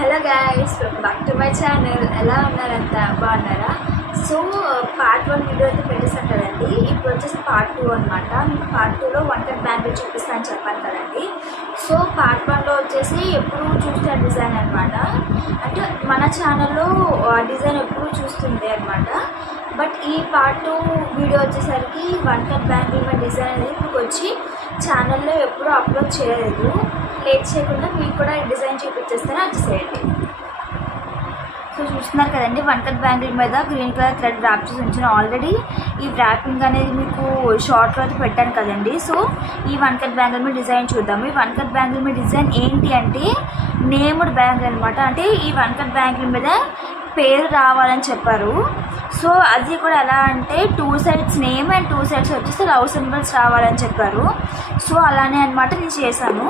Hello guys, welcome back to my channel. ఎలా ఉన్నారంతా బాగున్నారా? So part 1 video అయితే పెట్టేసాను కదండి. ఇప్పుడు వచ్చేసి పార్ట్ 2 అనమాట. మీకు పార్ట్ 2లో వన్ కట్ బ్యాంగిల్ చూపిస్తాను చెప్పాను కదండి. సో పార్ట్ 1లో వచ్చేసి ఎప్పుడు చూస్తే డిజైన్ అనమాట. అంటే మన ఛానల్లో డిజైన్ ఎప్పుడు చూస్తుంది అనమాట. బట్ ఈ పార్ట్ 2 వీడియో వచ్చేసరికి వన్ కట్ బ్యాంగిల్ మన డిజైన్ అనేది ఇప్పుడు వచ్చి ఛానల్లో ఎప్పుడూ అప్లోడ్ చేయలేదు. లేట్ చేయకుండా మీకు కూడా ఈ డిజైన్ చూపించేస్తేనే వచ్చేసేయండి. సో చూస్తున్నారు కదండి, వన్ కట్ బ్యాంగిల్ మీద గ్రీన్ కలర్ థ్రెడ్ ర్యాప్ చేసి ఉంచిన. ఆల్రెడీ ఈ ర్యాపింగ్ అనేది మీకు షార్ట్లో అయితే పెట్టాను కదండి. సో ఈ వన్ కట్ బ్యాంగిల్ మీద డిజైన్ చూద్దాము. ఈ వన్ కట్ బ్యాంగిల్ మీద డిజైన్ ఏంటి అంటే నేమ్డ్ బ్యాంగిల్ అనమాట. అంటే ఈ వన్ కట్ బ్యాంగిల్ మీద పేరు రావాలని చెప్పారు. సో అది కూడా ఎలా అంటే 2 సైడ్స్ నేమ్ అండ్ 2 సైడ్స్ వచ్చేసి లవ్ సింబల్స్ రావాలని చెప్పారు. సో అలానే అనమాట నేను చేశాను.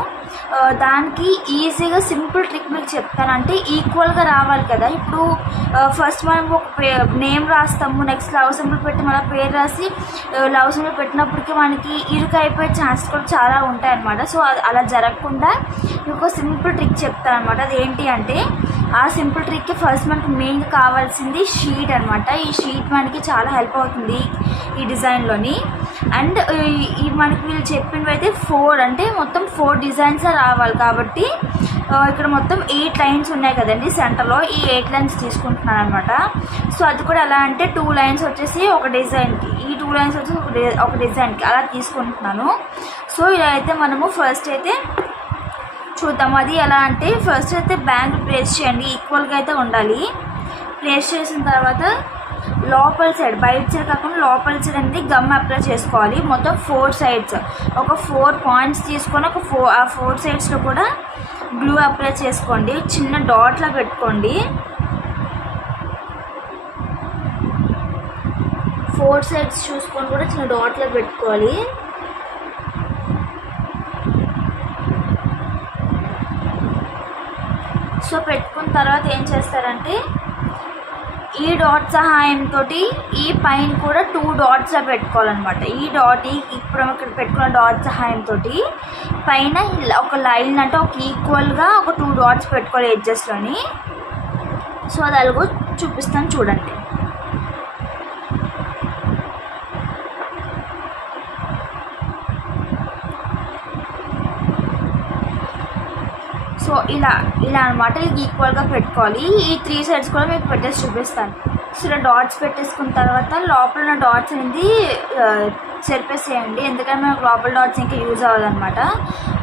దానికి ఈజీగా సింపుల్ ట్రిక్ మీకు చెప్తాను. అంటే ఈక్వల్గా రావాలి కదా. ఇప్పుడు ఫస్ట్ మనం ఒక నేమ్ రాస్తాము, నెక్స్ట్ లవ్ సింబల్ పెట్టి మన పేరు రాసి లవ్ సింబల్ పెట్టినప్పటికీ మనకి ఇరుకు అయిపోయే ఛాన్సెస్ కూడా చాలా ఉంటాయి అన్నమాట. సో అలా జరగకుండా మీకు సింపుల్ ట్రిక్ చెప్తాను అనమాట. అది ఏంటి అంటే ఆ సింపుల్ ట్రిక్కి ఫస్ట్ మనకి మెయిన్గా కావాల్సింది షీట్ అనమాట. ఈ షీట్ మనకి చాలా హెల్ప్ అవుతుంది ఈ డిజైన్లోని. అండ్ ఈ మనకి వీళ్ళు చెప్పినవి అయితే 4 అంటే మొత్తం 4 డిజైన్స్ రావాలి కాబట్టి ఇక్కడ మొత్తం 8 లైన్స్ ఉన్నాయి కదండి సెంటర్లో. ఈ 8 లైన్స్ తీసుకుంటున్నాను అనమాట. సో అది కూడా ఎలా అంటే 2 లైన్స్ వచ్చేసి ఒక డిజైన్కి, ఈ 2 లైన్స్ వచ్చేసి ఒక డిజైన్కి అలా తీసుకుంటున్నాను. సో ఇలా అయితే మనము ఫస్ట్ అయితే చూద్దాం. అది ఎలా అంటే ఫస్ట్ అయితే బ్యాంగిల్ ప్లేస్ చేయండి, ఈక్వల్గా అయితే ఉండాలి. ప్లేస్ చేసిన తర్వాత లోపల సైడ్, బయట సైడ్ కాకుండా లోపల సైడ్ అనేది గమ్ అప్లై చేసుకోవాలి. మొత్తం 4 సైడ్స్ ఒక 4 పాయింట్స్ తీసుకొని ఆ 4 సైడ్స్లో కూడా గ్లూ అప్లై చేసుకోండి. చిన్న డాట్లా పెట్టుకోండి. 4 సైడ్స్ చూసుకొని కూడా చిన్న డాట్లా పెట్టుకోవాలి. సో పెట్టుకున్న తర్వాత ఏం చేస్తారంటే ఈ డాట్ సహాయంతో ఈ పైన కూడా 2 డాట్స్ పెట్టుకోవాలన్నమాట. ఈ డాట్ ఇప్పుడు ఇక్కడ పెట్టుకున్న డాట్ సహాయంతో పైన ఒక లైన్ అంటే ఒక ఈక్వల్గా ఒక 2 డాట్స్ పెట్టుకోవాలి ఎడ్జెస్లోని. సో అది అలాగో చూపిస్తాను చూడండి. సో ఇలా అనమాట ఈక్వల్గా పెట్టుకోవాలి. ఈ 3 సైడ్స్ కూడా మీకు పెట్టేసి చూపిస్తాను. సో ఇలా డాట్స్ పెట్టేసుకున్న తర్వాత లోపల ఉన్న డాట్స్ అనేది చెరిపేసేయండి, ఎందుకంటే మనకు లోపల డాట్స్ ఇంకా యూజ్ అవ్వదన్నమాట.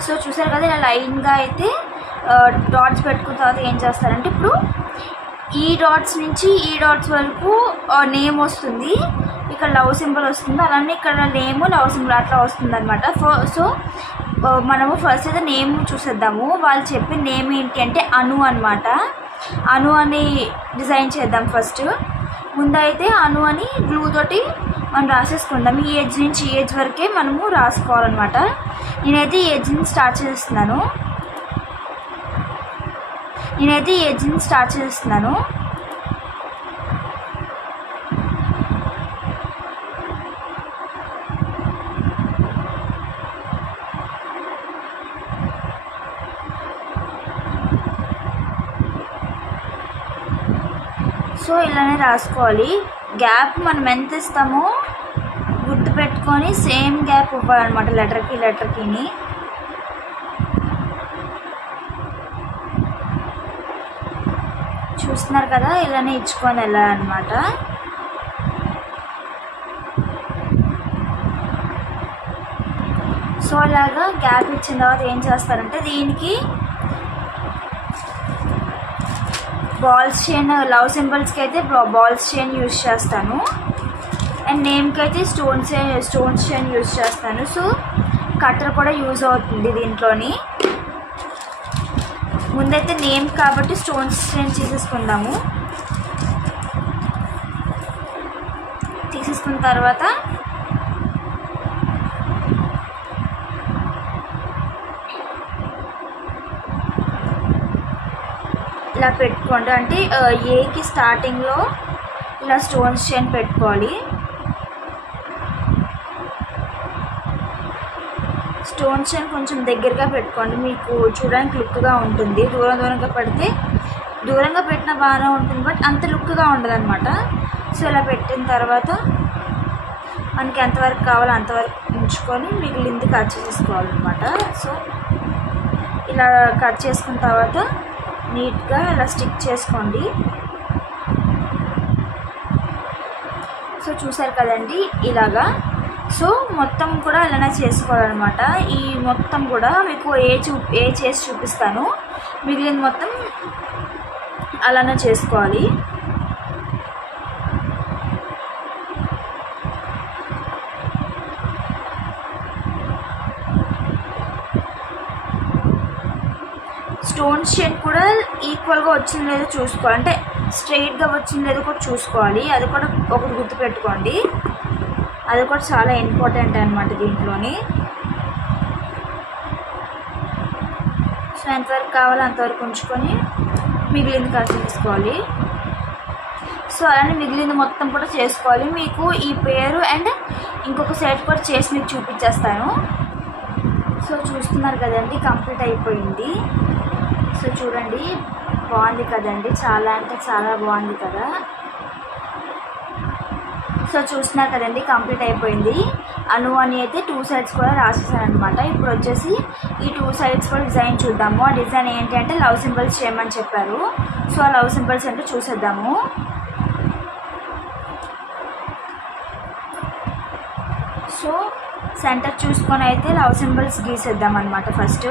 సో చూసారు కదా, ఇలా లైన్గా అయితే డాట్స్ పెట్టుకున్న తర్వాత ఏం చేస్తారంటే ఇప్పుడు ఈ డాట్స్ నుంచి ఈ డాట్స్ వరకు నేమ్ వస్తుంది, ఇక్కడ లవ్ సింబల్ వస్తుంది, అలానే ఇక్కడ నేమ్ లవ్ సింబల్ అట్లా వస్తుంది అనమాట. సో మనము ఫస్ట్ అయితే నేమ్ చూసేద్దాము. వాళ్ళు చెప్పిన నేమ్ ఏంటి అంటే అను అనమాట. అను అని డిజైన్ చేద్దాం. ఫస్ట్ ముందైతే అను అని గ్లూ తోటి మనం రాసేసుకుందాం. ఈ ఏజ్ నుంచి ఈ ఏజ్ వరకే మనము రాసుకోవాలన్నమాట. నేనైతే ఈ ఏజ్ నుంచి స్టార్ట్ చేస్తున్నాను. సో ఇలానే రాసుకోవాలి. గ్యాప్ మనం ఎంత ఇస్తామో గుర్తు పెట్టుకొని సేమ్ గ్యాప్ ఇవ్వాలన్నమాట లెటర్కిని. చూస్తున్నారు కదా, ఇలానే ఇచ్చుకొని వెళ్ళాలన్నమాట. సో అలాగా గ్యాప్ ఇచ్చిన తర్వాత ఏం చేస్తారంటే దీనికి బాల్స్ చైన్, లవ్ సింబల్స్కి అయితే బాల్స్ చైన్ యూజ్ చేస్తాను. అండ్ నేమ్కి అయితే స్టోన్స్ చైన్ యూజ్ చేస్తాను. సో కట్టర్ కూడా యూజ్ అవుతుంది దీంట్లోని. ముందైతే నేమ్ కాబట్టి స్టోన్స్ చైన్ తీసేసుకుందాము. తీసేసుకున్న తర్వాత ఇలా పెట్టుకోండి. అంటే ఏకి స్టార్టింగ్లో ఇలా స్టోన్స్ చైన్ పెట్టుకోవాలి. స్టోన్ చైన్ కొంచెం దగ్గరగా పెట్టుకోండి, మీకు చూడడానికి లుక్గా ఉంటుంది. దూరంగా పెడితే దూరంగా పెట్టిన బాగానే ఉంటుంది, బట్ అంత లుక్గా ఉండదు అనమాట. సో ఇలా పెట్టిన తర్వాత మనకి ఎంతవరకు కావాలో అంతవరకు ఉంచుకొని మిగిలింది కట్ చేసేసుకోవాలన్నమాట. సో ఇలా కట్ చేసుకున్న తర్వాత నీట్గా ఇలా స్టిక్ చేసుకోండి. సో చూసారు కదండి ఇలాగా. సో మొత్తం కూడా అలానే చేసుకోవాలన్నమాట. ఈ మొత్తం కూడా మీకు ఏ చేసి చూపిస్తాను, మిగిలిన మొత్తం అలానే చేసుకోవాలి. స్టోన్ షేప్ కూడా ఈక్వల్గా వచ్చింది లేదో చూసుకోవాలి, అంటే స్ట్రైట్గా వచ్చింది లేదో కూడా చూసుకోవాలి. అది కూడా ఒకటి గుర్తుపెట్టుకోండి, అది కూడా చాలా ఇంపార్టెంట్ అనమాట దీంట్లోని. సో ఎంతవరకు కావాలో అంతవరకు ఉంచుకొని మిగిలింది కట్ చేసుకోవాలి. సో అలానే మిగిలింది మొత్తం కూడా చేసుకోవాలి. మీకు ఈ పేరు అండ్ ఇంకొక సైడ్ కూడా చేసి మీకు చూపించేస్తాను. సో చూస్తున్నారు కదండి, కంప్లీట్ అయిపోయింది. సో చూడండి, బాగుంది కదండి, చాలా అంటే చాలా బాగుంది కదా. సో చూస్తున్నారు కదండి, కంప్లీట్ అయిపోయింది. అను అని అయితే 2 సైడ్స్ కూడా రాసేసాను అనమాట. ఇప్పుడు వచ్చేసి ఈ 2 సైడ్స్ కూడా డిజైన్ చూద్దాము. ఆ డిజైన్ ఏంటి అంటే లవ్ సింబల్స్ చేయమని చెప్పారు. సో ఆ లవ్ సింబల్స్ అంటే చూసేద్దాము. సో సెంటర్ చూసుకొని అయితే లవ్ సింబల్స్ గీసేద్దాం అనమాట ఫస్ట్.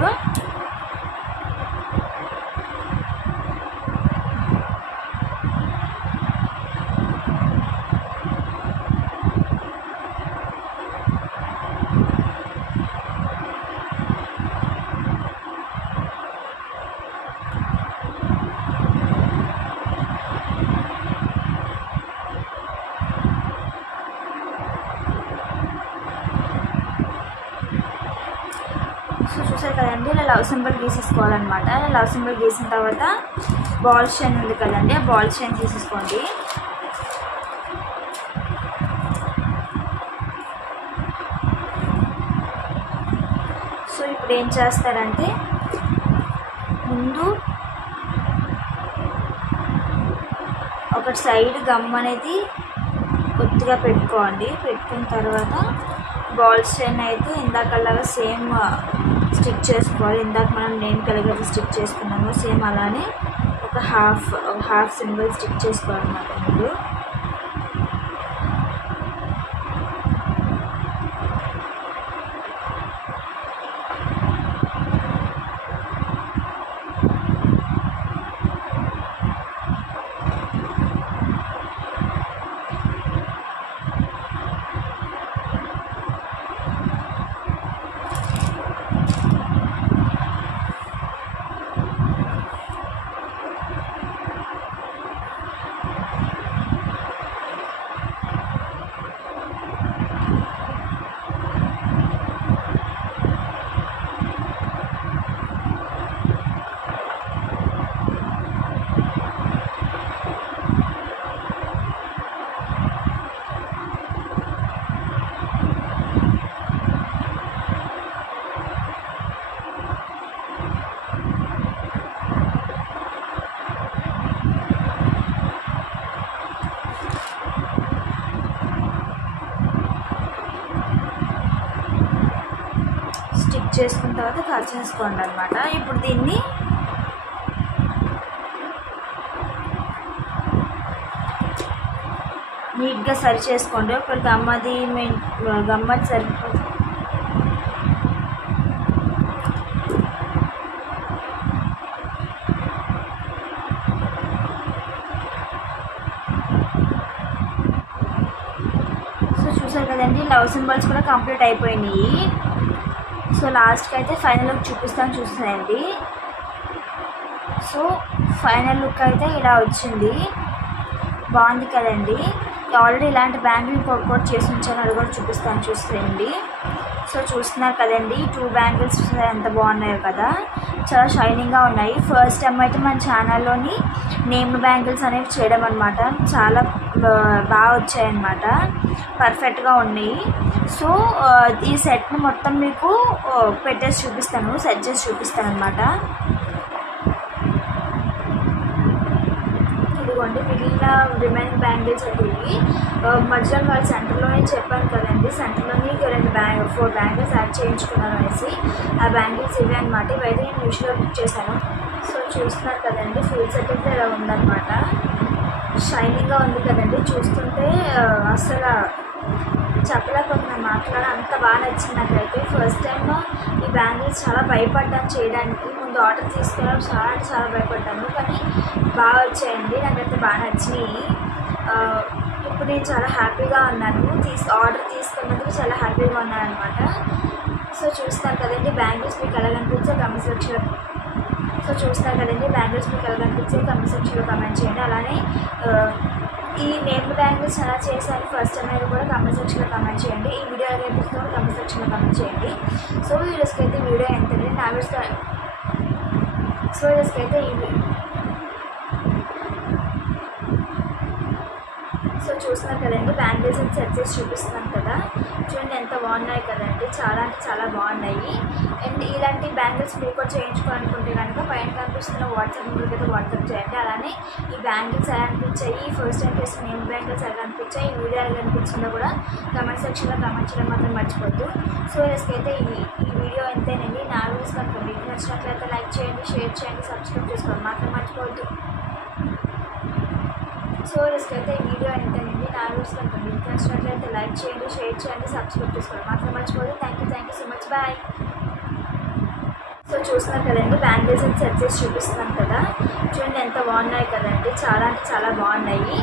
సో చూసారు కదండి, ఇలా లవ్ సింబల్ గీసేసుకోవాలన్నమాట. ఇలా లవ్ సింబల్ గీసిన తర్వాత బాల్ చైన్ ఉంది కదండి, ఆ బాల్ చైన్ తీసేసుకోండి. సో ఇప్పుడు ఏం చేస్తారంటే ముందు ఒక సైడ్ గమ్ అనేది కొద్దిగా పెట్టుకోండి. పెట్టుకున్న తర్వాత బాల్ చైన్ అయితే ఇందాకలాగా సేమ్ స్టిక్ చేసుకోవాలి. ఇందాక మనం నేమ్ కలిగేది స్టిక్ చేసుకున్నాము, సేమ్ అలానే ఒక హాఫ్ సింబల్ స్టిక్ చేసుకోవాలన్నమాట ముందు. స్టిక్ చేసుకున్న తర్వాత కట్ చేసుకోండి అనమాట. ఇప్పుడు దీన్ని నీట్గా సరి చేసుకోండి. ఒకవేళ గమ్మది సరిపోతుంది. సో చూసారు కదండి, లవ్ సింబల్స్ కూడా కంప్లీట్ అయిపోయినాయి. సో లాస్ట్కి అయితే ఫైనల్ లుక్ చూపిస్తాను, చూసేయండి. సో ఫైనల్ లుక్ అయితే ఇలా వచ్చింది, బాగుంది కదండి. ఆల్రెడీ ఇలాంటి బ్యాంగిల్ కోట్ చేసి ఉంచాను, అది కూడా చూపిస్తాను, చూసేయండి. సో చూస్తున్నారు కదండి, 2 బ్యాంగిల్స్ ఎంత బాగున్నాయో కదా, చాలా షైనింగ్గా ఉన్నాయి. ఫస్ట్ టైం అయితే మన ఛానల్లోని నేమ్డ్ బ్యాంగిల్స్ అనేవి చేయడం అనమాట. చాలా బాగా వచ్చాయన్నమాట, పర్ఫెక్ట్గా ఉన్నాయి. సో ఈ సెట్ని మొత్తం మీకు పెట్టేసి చూపిస్తాను, సెట్ చేసి చూపిస్తాను అనమాట. ఇదిగోండి మిగిలిన రిమైనింగ్ బ్యాంగిల్స్ అయితే ఇవి. మధ్యలో వాళ్ళ సెంటర్లోనే చెప్పాను కదండి, సెంటర్లోని 4 బ్యాంగిల్స్ యాడ్ చేయించుకున్నాను అనేసి. ఆ బ్యాంగిల్స్ ఇవే అనమాట. ఇవైతే నేను మీషోలో బుక్ చేశాను. సో చూస్తున్నారు కదండి, ఫుల్ సెట్ అయితే ఇలా ఉందన్నమాట. షైనింగ్గా ఉంది కదండి, చూస్తుంటే అసలు చెప్పలేకపోతున్నా, మాట్లాడ అంత బాగా నచ్చింది నాకైతే. ఫస్ట్ టైం ఈ బ్యాంగిల్స్ చాలా భయపడ్డాను చేయడానికి. ముందు ఆర్డర్ తీసుకున్నాను, చాలా అంటే చాలా భయపడ్డాను, కానీ బాగా వచ్చాయండి, నాకైతే బాగా నచ్చినాయి. ఇప్పుడు నేను చాలా హ్యాపీగా ఉన్నాను, ఆర్డర్ తీసుకున్నందుకు చాలా హ్యాపీగా ఉన్నాను అనమాట. సో చూస్తున్నారు కదండి బ్యాంగిల్స్ మీకు ఎలా కనిపించే కమెంట్ సెక్షన్లో కమెంట్ సెక్షన్లో కమెంట్ చేయండి. అలానే ఈ నేమ్డ్ బ్యాంగిల్స్ ఎలా చేశాను ఫస్ట్ టైం అయితే కూడా కమెంట్ సెక్షన్లో కమెంట్ చేయండి. ఈ వీడియో ఎలా కనిపిస్తుందో కమెంట్ సెక్షన్లో కమెంట్ చేయండి. సో ఈ రోజుకి అయితే వీడియో ఎంతండి నా సో ఈ రోజుకి అయితే సో చూస్తున్నారు కదండి బ్యాంగిల్స్ సెట్ చేసి చూపిస్తున్నాను కదా, చూడండి ఎంత బాగున్నాయి కదండి, చాలా అంటే చాలా బాగున్నాయి. అండ్ ఇలాంటి బ్యాంగిల్స్ మీరు కూడా చేయించుకోవాలనుకుంటే కనుక పైన కనిపిస్తున్న వాట్సాప్ నెంబర్కి అయితే వాట్సాప్ చేయండి. అలానే ఈ బ్యాంగిల్స్ ఎలా అనిపించాయి, ఫస్ట్ టైం చేసిన నేమ్ బ్యాంగిల్స్ ఎలా అనిపించాయి, ఈ వీడియో ఎలా అనిపించిందో కూడా కమెంట్ సెక్షన్లో కమెంట్ చేయడం మాత్రం మర్చిపోద్దు. సో అయితే ఈ వీడియో ఎంతేనండి. నా వీడియోస్ కనుక మీకు నచ్చినట్లయితే లైక్ చేయండి, షేర్ చేయండి, సబ్స్క్రైబ్ చేసుకోవడం మాత్రం మర్చిపోవద్దు. సో అయితే ఈ వీడియో ఎంతేనండి. నా వీడియోస్ కనుక మీకు నచ్చినట్లయితే లైక్ చేయండి, షేర్ చేయండి, సబ్స్క్రైబ్ చేసుకోవడం మాత్రం మర్చిపోవద్దు. Thank you so much, bye. So చూస్తున్నారు కదండి బ్యాంగిల్స్ సెట్ చేసి చూపిస్తున్నాను కదా, చూడండి ఎంత బాగున్నాయి కదండి, చాలా అంటే చాలా బాగున్నాయి.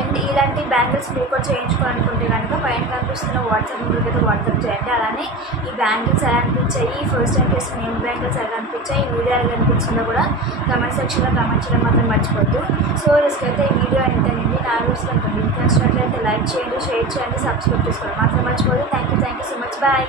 అండ్ ఇలాంటి బ్యాంగిల్స్ మీరు కూడా చేయించుకోవాలనుకుంటే కనుక పైన కనిపిస్తున్న వాట్సాప్ నెంబర్కి అయితే వాట్సాప్ చేయండి. అలానే ఈ బ్యాంగిల్స్ ఎలా అనిపించాయి, ఫస్ట్ టైం చేసిన నేమ్ బ్యాంగిల్స్ ఎలా అనిపించాయి, ఈ వీడియో ఎలా అనిపించిందో కూడా కమెంట్ సెక్షన్లో కమెంట్ చేయడం మాత్రం మర్చిపోద్దు. సో అయితే ఈ వీడియో ఎంతేనండి. నా వీడియోస్ కనుక మీకు నచ్చినట్లయితే లైక్ చేయండి, షేర్ చేయండి, సబ్స్క్రైబ్ చేసుకోవడం మాత్రం మర్చిపోద్దు. Thank you so much, bye.